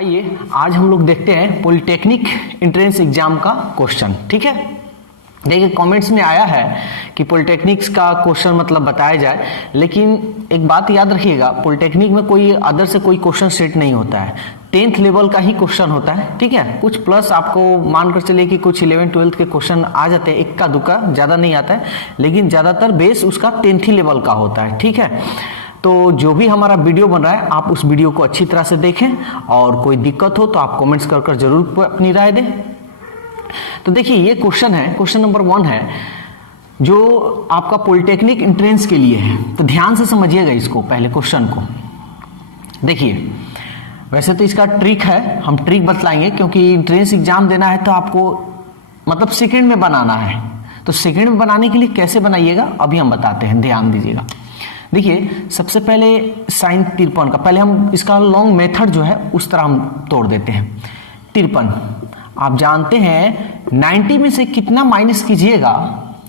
आइए आज हम लोग देखते हैं पॉलिटेक्निक एंट्रेंस एग्जाम का क्वेश्चन। ठीक है, देखिए कमेंट्स में आया है कि पॉलिटेक्निक्स का क्वेश्चन मतलब बताया जाए, लेकिन एक बात याद रखिएगा, पॉलिटेक्निक में कोई अदर से कोई क्वेश्चन सेट नहीं होता है, 10th लेवल का ही क्वेश्चन होता है। ठीक है, कुछ प्लस आपको मानकर चलिए कि कुछ 11th 12th के क्वेश्चन आ जाते हैं, इक्का दुक्का, ज्यादा नहीं आता है, लेकिन ज्यादातर बेस उसका 10th ही लेवल का होता है। ठीक है, तो जो भी हमारा वीडियो बन रहा है आप उस वीडियो को अच्छी तरह से देखें, और कोई दिक्कत हो तो आप कमेंट्स कर जरूर अपनी राय दें। तो देखिए ये क्वेश्चन है, क्वेश्चन नंबर 1 है जो आपका पॉलिटेक्निक एंट्रेंस के लिए है। तो ध्यान से समझिएगा इसको, पहले क्वेश्चन को देखिए। वैसे तो इसका ट्रिक है, हम ट्रिक बतलाएंगे, क्योंकि एंट्रेंस एग्जाम देना है तो आपको मतलब सेकंड में बनाना है। तो सेकंड में बनाने के लिए कैसे बनाइएगा अभी हम बताते हैं, ध्यान दीजिएगा। देखिए सबसे पहले साइन 53 का, पहले हम इसका लॉन्ग मेथड जो है उस तरह हम तोड़ देते हैं। 53 आप जानते हैं 90 में से कितना माइनस कीजिएगा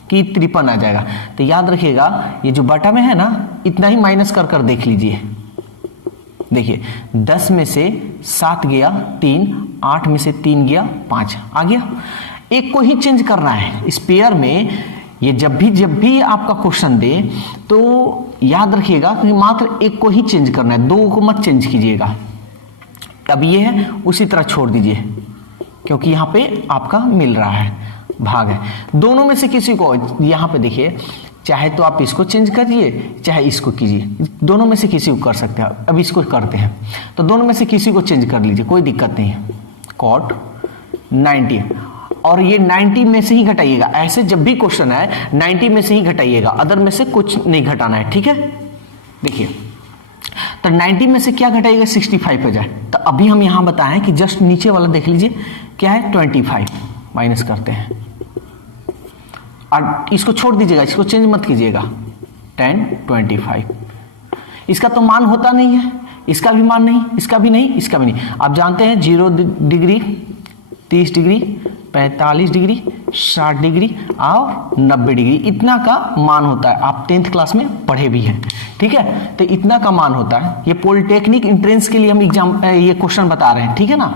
कि 53 आ जाएगा। तो याद रखिएगा ये जो बटा में है ना, इतना ही माइनस कर देख लीजिए। देखिए 10 में से 7 गया 3, 8 में से 3 गया 5 आ गया। एक को ही चेंज करना है इस पेयर में। ये जब भी आपका क्वेश्चन दे तो याद रखिएगा कि मात्र एक को ही चेंज करना है, 2 को मत चेंज कीजिएगा। अब ये है उसी तरह छोड़ दीजिए, क्योंकि यहाँ पे आपका मिल रहा है, भाग है। दोनों में से किसी को, यहाँ पे देखिए, चाहे तो आप इसको चेंज करिए चाहे इसको कीजिए, दोनों में से किसी को कर सकते हैं। अब इसको करते हैं तो दोनों में से किसी को चेंज कर लीजिए, कोई दिक्कत नहीं है। कॉट 90 और ये 90 में से ही घटाइएगा। ऐसे जब भी क्वेश्चन है 90 में से ही घटाइएगा, अदर में से कुछ नहीं घटाना है। ठीक है, देखिए तो 90 में से क्या घटाइएगा, 65 हो जाए। तो अभी हम यहां बताएं कि जस्ट नीचे वाला देख लीजिए क्या है, 25 माइनस करते हैं और इसको छोड़ दीजिएगा, इसको चेंज मत कीजिएगा। 10 25 इसका तो मान होता नहीं है, इसका भी मान नहीं, इसका भी नहीं, इसका भी नहीं। आप जानते हैं 0 डिग्री, 30 डिग्री, 45 डिग्री, 60 डिग्री और 90 डिग्री, इतना का मान होता है। आप 10th क्लास में पढ़े भी हैं। ठीक है, तो इतना का मान होता है। ये पॉलिटेक्निक एंट्रेंस के लिए हम एग्जाम ये क्वेश्चन बता रहे हैं। ठीक है ना,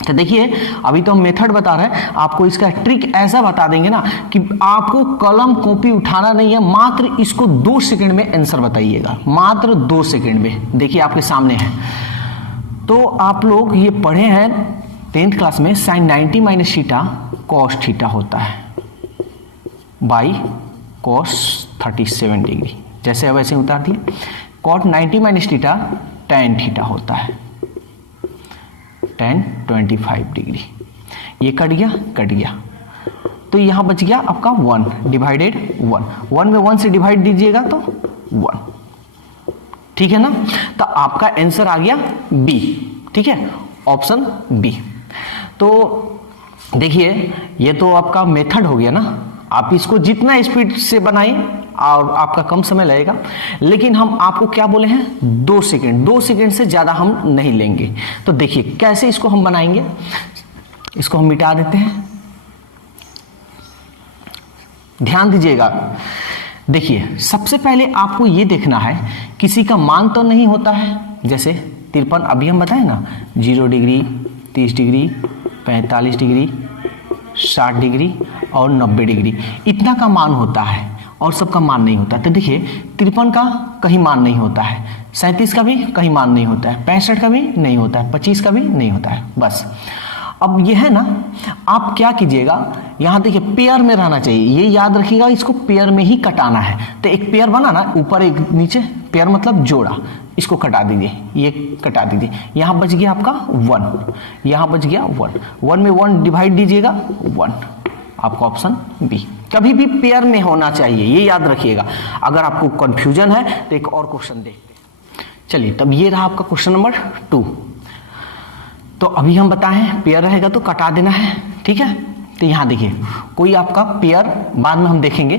तो देखिए अभी तो हम मेथड बता रहे हैं, आपको इसका ट्रिक ऐसा बता देंगे ना कि आपको कलम कॉपी उठाना नहीं है, मात्र इसको 2 सेकंड में आंसर बताइएगा, मात्र 2 सेकंड में। देखिए आपके सामने है, तो आप लोग ये पढ़े हैं 10th क्लास में, sine 90 minus theta cos theta होता है बाई कॉस 37 डिग्री, जैसे वैसे उतार दिए। Cot 90 minus theta tan theta होता है, टैन 25 डिग्री। ये कट गया, तो यहां बच गया आपका 1 डिवाइडेड 1 में 1 से डिवाइड दीजिएगा तो 1। ठीक है ना, तो आपका आंसर आ गया बी। ठीक है, ऑप्शन बी। तो देखिए ये तो आपका मेथड हो गया ना, आप इसको जितना स्पीड से बनाइए और आपका कम समय लगेगा, लेकिन हम आपको क्या बोले हैं, 2 सेकंड, 2 सेकंड से ज्यादा हम नहीं लेंगे। तो देखिए कैसे इसको हम बनाएंगे, इसको हम मिटा देते हैं। ध्यान दीजिएगा, देखिए सबसे पहले आपको ये देखना है किसी का मान तो नहीं होता है। जैसे 53 अभी हम बताए ना, 0 डिग्री, 30 डिग्री, 45 डिग्री, 60 डिग्री और 90 डिग्री, इतना का मान होता है और सबका मान नहीं होता। तो देखिए 53 का कहीं मान नहीं होता है, 37 का भी कहीं मान नहीं होता है, 65 का भी नहीं होता है, 25 का भी नहीं होता है। बस अब ये है ना, आप क्या कीजिएगा, यहां देखिए पेयर में रहना चाहिए, ये याद रखिएगा, इसको पेयर में ही कटाना है। तो एक पेयर बना ना, ऊपर एक नीचे, पेयर मतलब जोड़ा, इसको कटा दीजिए, ये कटा दीजिए। यहां बच गया आपका 1, यहां बच गया 1 में 1 डिवाइड दीजिएगा 1, आपका ऑप्शन बी। कभी भी पेयर में होना चाहिए, ये याद रखिएगा। अगर आपको कंफ्यूजन है तो एक और क्वेश्चन देखते हैं। चलिए तब ये रहा आपका क्वेश्चन नंबर 2। तो अभी हम बताएं पेयर रहेगा तो कटा देना है। ठीक है, तो यहां देखिए कोई आपका पेयर बाद में हम देखेंगे,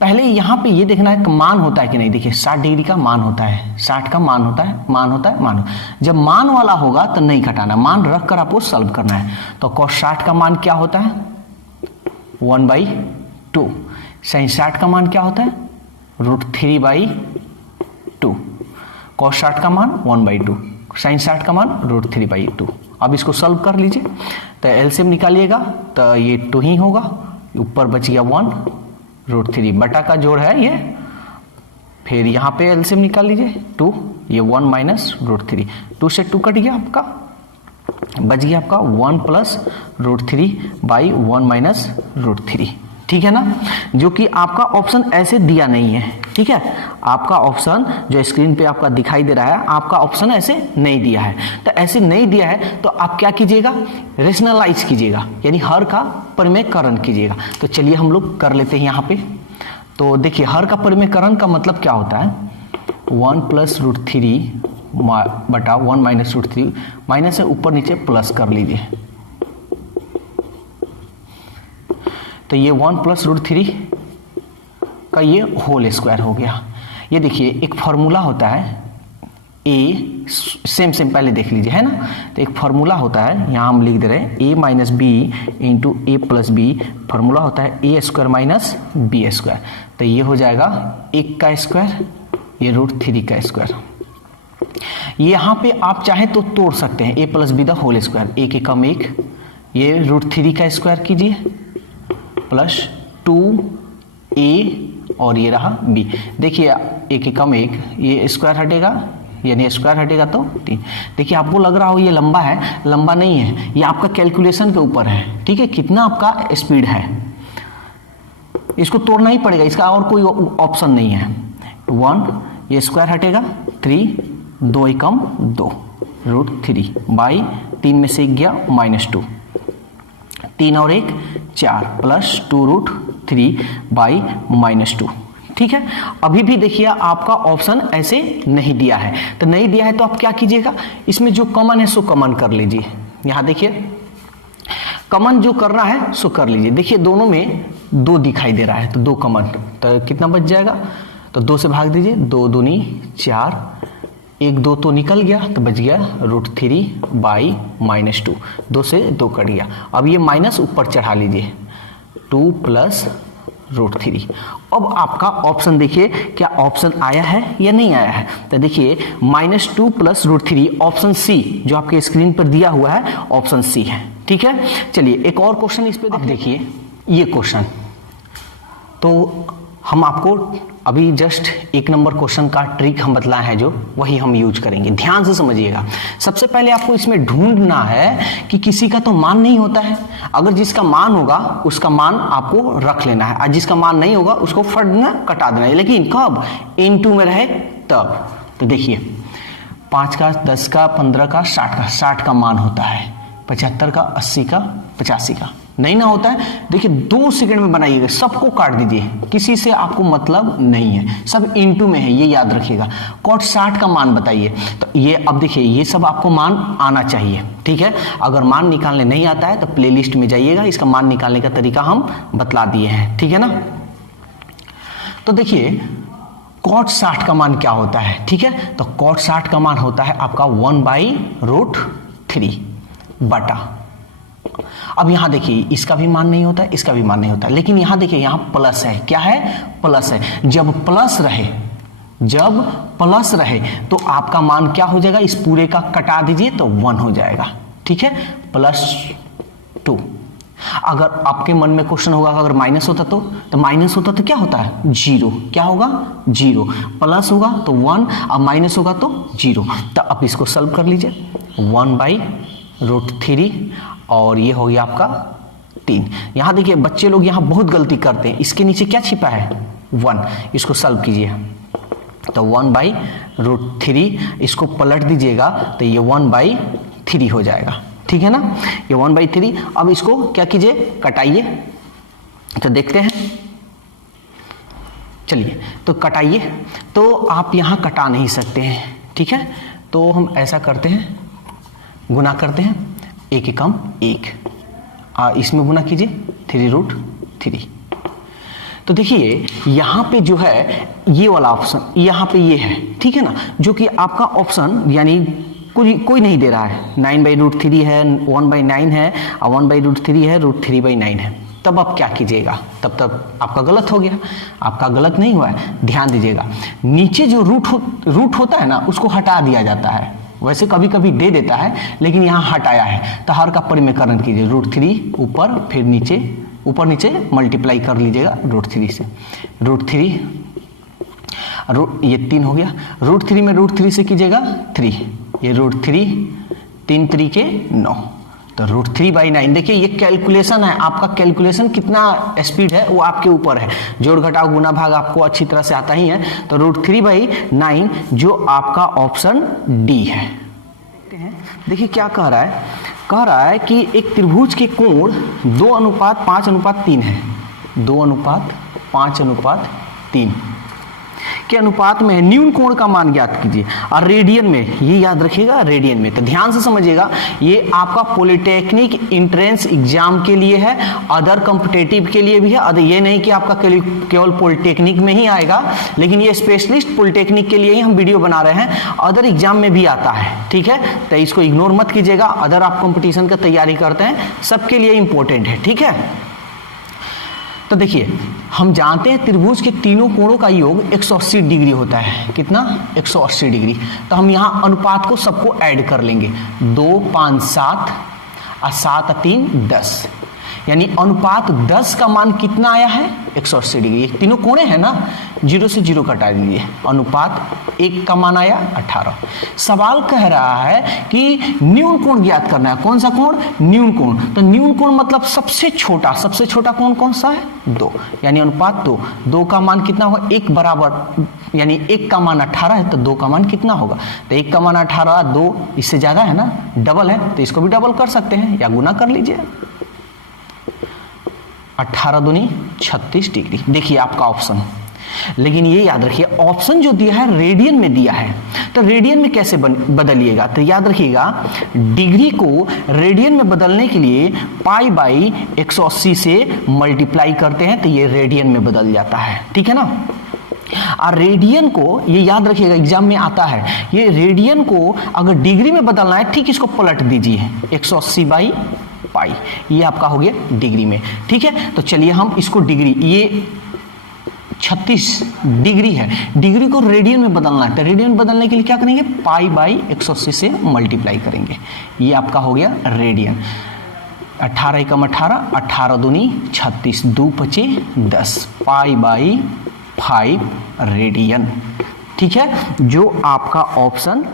पहले यहां पे ये देखना है कि मान होता है कि नहीं। देखिए 60 डिग्री का मान होता है, 60 का मान होता है, मान होता है, मान। जब मान वाला होगा तो नहीं घटाना, मान रख कर आपको सॉल्व करना है। तो cos 60 का मान क्या होता है, 1/2। sin 60 का मान क्या होता है, √3/2। cos 60 का मान 1/2, साइन 60 का मान √3/2। अब इसको सॉल्व कर लीजिए, तो एलसीएम निकालिएगा तो ये 2 ही होगा, ऊपर बच गया 1 √3 बटा का जोड़ है ये, फिर यहाँ पे एलसीएम निकाल लीजिए 2, ये 1 माइनस √3, 2 से 2 कट गया आपका, बच गया आपका 1 प्लस √3/1 माइनस √3, ठीक है ना, जो कि आपका ऑप्शन ऐसे दिया नहीं है, ठीक है, आपका ऑप्शन जो स्क्रीन पे आपका दिखाई दे रहा है, आपका ऑप्शन ऐसे नहीं दिया है। तो ऐसे नहीं दिया है तो आप क्या कीजिएगा, रेशनलाइज कीजिएगा, यानी हर का परिमेयकरण कीजिएगा। तो चलिए हम लोग कर लेते हैं यहाँ पे। तो देखिए हर का परिमेयकरण का मतलब क्या होता है, 1 प्लस √3 बटा 1 माइनस √3, माइनस है ऊपर नीचे प्लस कर लीजिए, तो ये 1 प्लस √3 का ये होल स्क्वायर हो गया। ये देखिए एक फॉर्मूला होता है ए, सेम पहले देख लीजिए, है ना, तो एक फॉर्मूला होता है, यहाँ हम लिख दे रहे हैं a minus B into A plus B, formula होता है A square minus B square, तो ये हो जाएगा 1 का स्क्वायर, ये √3 का स्क्वायर। यहाँ पे आप चाहे तो तोड़ सकते हैं, a plus B the whole square, एक एकम 1, ये √3 का स्क्वायर कीजिए प्लस 2a और ये रहा b। देखिए एक एकम 1, ये स्क्वायर हटेगा, यानी स्क्वायर हटेगा तो 3। देखिए आपको लग रहा हो ये लंबा है, लंबा नहीं है, ये आपका कैलकुलेशन के ऊपर है, ठीक है, कितना आपका स्पीड है, इसको तोड़ना ही पड़ेगा, इसका और कोई ऑप्शन नहीं है। 1 ये स्क्वायर हटेगा, 3 2 एकम 2 √3/3 में से गया -2, 3 और 1 4 प्लस 2√3/-2, ठीक है। अभी भी देखिए आपका ऑप्शन ऐसे नहीं दिया है, तो नहीं दिया है तो आप क्या कीजिएगा, इसमें जो कॉमन है सो कॉमन कर लीजिए। यहां देखिए कॉमन जो करना है सो कर लीजिए। देखिए दोनों में 2 दिखाई दे रहा है, तो 2 कॉमन, तो कितना बच जाएगा, तो 2 से भाग दीजिए, 2 दूनी 4, 1 2 तो निकल गया, तो बच गया √3/-2, 2 से 2 कट गया। अब ये माइनस ऊपर चढ़ा लीजिए, 2 प्लस √3। अब आपका ऑप्शन देखिए क्या ऑप्शन आया है या नहीं आया है, तो देखिए -2 प्लस √3, ऑप्शन सी जो आपके स्क्रीन पर दिया हुआ है ऑप्शन सी है, ठीक है। चलिए एक और क्वेश्चन इस पे देखिए, ये क्वेश्चन तो हम आपको अभी जस्ट 1 नंबर क्वेश्चन का ट्रिक हम बतलाए हैं, जो वही हम यूज करेंगे, ध्यान से समझिएगा। सबसे पहले आपको इसमें ढूंढना है कि किसी का तो मान नहीं होता है, अगर जिसका मान होगा उसका मान आपको रख लेना है, और जिसका मान नहीं होगा उसको फट देना, कटा देना है, लेकिन कब, इनटू में रहे तब। तो देखिए 5 का, 10 का, 15 का, 60 का मान होता है, 75 का, 80 का, 85 का नहीं ना होता है। देखिए 2 सेकंड में बनाइएगा, सबको काट दीजिए, किसी से आपको मतलब नहीं है, सब इनटू में है, ये याद रखिएगा। कॉट 60 का मान बताइए, तो ये अब देखिए ये सब आपको मान आना चाहिए, ठीक है। अगर मान निकालने नहीं आता है तो प्लेलिस्ट में जाइएगा, इसका मान निकालने का तरीका हम बतला दिए हैं, ठीक है ना। तो देखिए कॉट 60 का मान क्या होता है, ठीक है, तो कॉट 60 का मान होता है आपका 1/√3 बटा। अब यहां देखिए इसका भी मान नहीं होता है, इसका भी मान नहीं होता है, लेकिन यहां देखिए यहां प्लस है, क्या है, प्लस है। जब प्लस रहे तो आपका मान क्या हो जाएगा, इस पूरे का कटा दीजिए तो 1 हो जाएगा, ठीक है, +2। अगर आपके मन में क्वेश्चन होगा अगर माइनस होता तो माइनस होता तो क्या होता है, 0, क्या होगा 0, प्लस होगा तो 1, अब माइनस होगा तो 0। तो अब इसको सॉल्व कर लीजिए, 1/√3 और ये हो गया आपका 3। यहां देखिए बच्चे लोग यहां बहुत गलती करते हैं, इसके नीचे क्या छिपा है 1, इसको सॉल्व कीजिए तो 1/√3, इसको पलट दीजिएगा तो ये 1/3 हो जाएगा, ठीक है ना, ये 1/3। अब इसको क्या कीजिए, कटाइए, तो देखते हैं, चलिए तो कटाइए। तो आप यहां कटा नहीं सकते हैं, ठीक है, तो हम ऐसा करते हैं, गुना करते हैं, 1 एकम 1, इसमें गुना कीजिए 3√3। तो देखिए यहां पे जो है ये वाला ऑप्शन यहां पे ये है, ठीक है ना, जो कि आपका ऑप्शन यानी कोई नहीं दे रहा है, 9/√3 है, 1/9 है, और 1/√3 है, √3/9 है। तब आप क्या कीजिएगा, तब आपका गलत हो गया, आपका गलत नहीं हुआ है, ध्यान दीजिएगा। नीचे जो रूट होता है ना उसको हटा दिया जाता है, वैसे कभी कभी दे देता है लेकिन यहाँ हटाया है, तो हर का परिमेयकरण कीजिए, √3 ऊपर फिर नीचे, ऊपर नीचे मल्टीप्लाई कर लीजिएगा √3 से, √3 ये 3 हो गया, √3 में √3 से कीजिएगा 3, ये √3 3 3 के 9, तो √3/9। देखिए ये कैलकुलेशन है, आपका कैलकुलेशन कितना स्पीड है वो आपके ऊपर है, जोड़ घटाव गुना भाग आपको अच्छी तरह से आता ही है। तो √3/9 जो आपका ऑप्शन डी है। देखिए क्या कह रहा है, कह रहा है कि एक त्रिभुज के कोण 2:5:3 है, 2:5:3 के अनुपात में है, न्यून कोण का मान ज्ञात कीजिए, और रेडियन में, ये याद रखिएगा रेडियन में। तो ध्यान से समझिएगा, ये आपका पॉलिटेक्निक एंट्रेंस एग्जाम के लिए है, अदर कॉम्पिटिटिव के लिए भी है। ये नहीं कि आपका केवल पॉलिटेक्निक में ही आएगा, लेकिन ये स्पेशलिस्ट पॉलिटेक्निक के लिए ही हम वीडियो बना रहे हैं, अदर एग्जाम में भी आता है, ठीक है। तो इसको इग्नोर मत कीजिएगा, अदर आप कंपटीशन का तैयारी करते हैं सबके लिए इंपॉर्टेंट है, ठीक है। तो देखिए हम जानते हैं त्रिभुज के तीनों कोणों का योग 180 डिग्री होता है, कितना 180 डिग्री। तो हम यहाँ अनुपात को सबको ऐड कर लेंगे, 2 5 7 और 7 3 10, यानी अनुपात 10 का मान कितना आया है 180 डिग्री। तीनों कोणे हैं ना, 0 से 0 कटा दीजिए, अनुपात 1 का मान आया 18। सवाल कह रहा है कि न्यून कोण ज्ञात करना है, कौन सा कोण, न्यून कोण। तो न्यून कोण मतलब सबसे छोटा कोण कौन सा है 2, यानी अनुपात 2, 2 का मान कितना होगा 1 बराबर, यानी 1 का मान 18 है तो 2 का मान कितना होगा, तो 1 का मान 18, 2 इससे ज्यादा है ना, डबल है, तो इसको भी डबल कर सकते हैं या गुना कर लीजिए, 18 दूनी 36 डिग्री। देखिए आपका ऑप्शन, लेकिन ये याद रखिए ऑप्शन जो दिया है रेडियन में दिया है, तो रेडियन में कैसे बदलिएगा, तो याद रखिएगा डिग्री को रेडियन में बदलने के लिए π/180 से मल्टीप्लाई करते हैं, तो ये रेडियन में बदल जाता है, ठीक है ना। और रेडियन को ये याद रखिएगा एग्जाम में आता है, ये रेडियन को अगर डिग्री में बदलना है, ठीक इसको पलट दीजिए 180/π, ये आपका हो गया डिग्री में, ठीक है। तो चलिए हम इसको डिग्री, ये 36 डिग्री है, डिग्री को रेडियन में बदलना है, तो रेडियन बदलने के लिए क्या करेंगे, π/180 से मल्टीप्लाई करेंगे, ये आपका हो गया रेडियन। 18 × 18, 18 दूनी 36, 2 × 5 10, π/5 रेडियन, ठीक है, जो आपका ऑप्शन